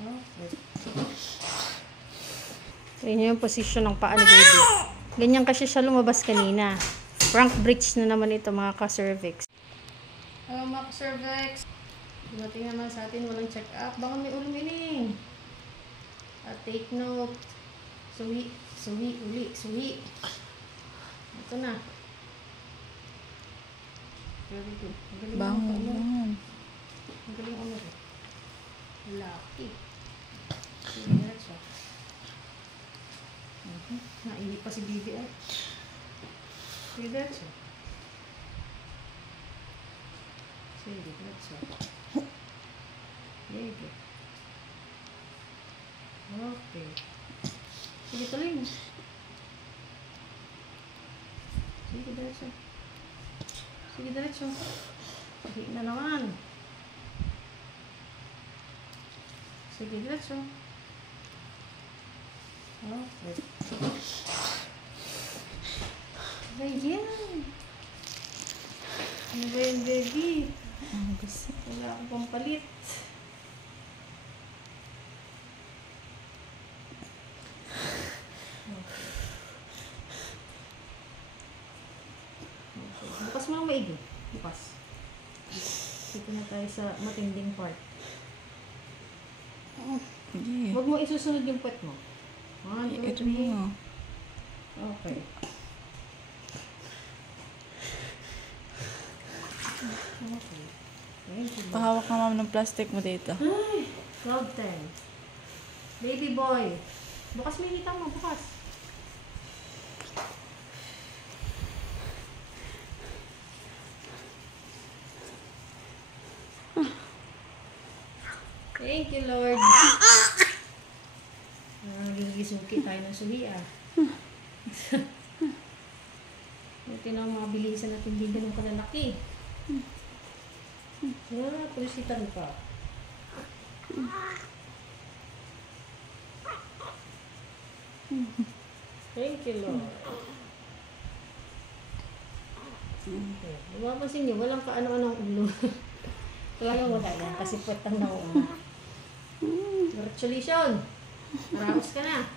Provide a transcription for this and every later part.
Okay. Yun yung position ng paa ni baby. Ganyan kasi siya lumabas kanina. Frank bridge na naman ito mga ka-cervix. Hello mga ka-cervix. Dumating naman sa atin, walang check-up. Baka may ulumining. At take note. Suhi. Ito na. Very good. Bangon. Magaling ako rin. Lucky. Sige, that's all. Nainip pa si Bibi ay. Sige, that's all. Sige, that's all. Sige. Okay. Sige, tuloy mo. Sige, diretso. Sige, diretso. Sige na naman. Sige, diretso. Okay. Ayan. Ano ba yung baby? Wala akong pampalit. Bukas mo lang maigi. Bukas. Dito na tayo sa matinding part. Hindi. Huwag mo isusunod yung puwet mo. 1, 2, 3. Okay. Okay. Pahawak ka ma'am ng plastic mo dito. Ay! Cloud 10. Baby boy. Bukas may hitang mo. Bukas. Thank you, Lord. Nagigisuki tayo ng suhi, ah. Ito na ang mga bilisan at hindi ganun kalalaki. Pulisitan pa. Thank you, Lord. Okay. Mapapansin nyo, walang kaano-anong ulo. Talagang wala yan, kasi puwetang nauna. Congratulations! Maraos ka na.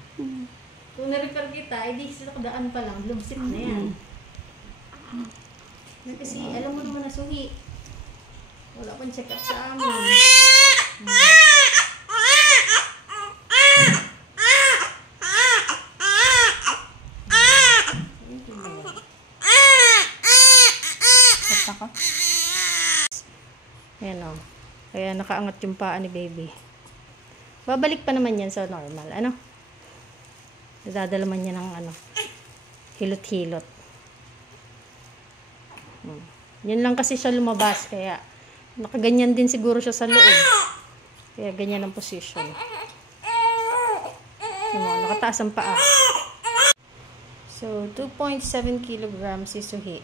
Kung na-repair kita, edi sa daan pa lang, lumsip na yan. Kasi alam mo naman na suhi. Wala pang check up sa amin. Ako. Ayan o. Kaya nakaangat yung paa ni baby. Babalik pa naman yan sa normal. Ano? Dadala man yan ng ano, hilot-hilot. Yan lang kasi siya lumabas. Kaya nakaganyan din siguro siya sa loob. Kaya ganyan ang position. Nakataas ang paa. So, 2.7 kilograms si Suhi.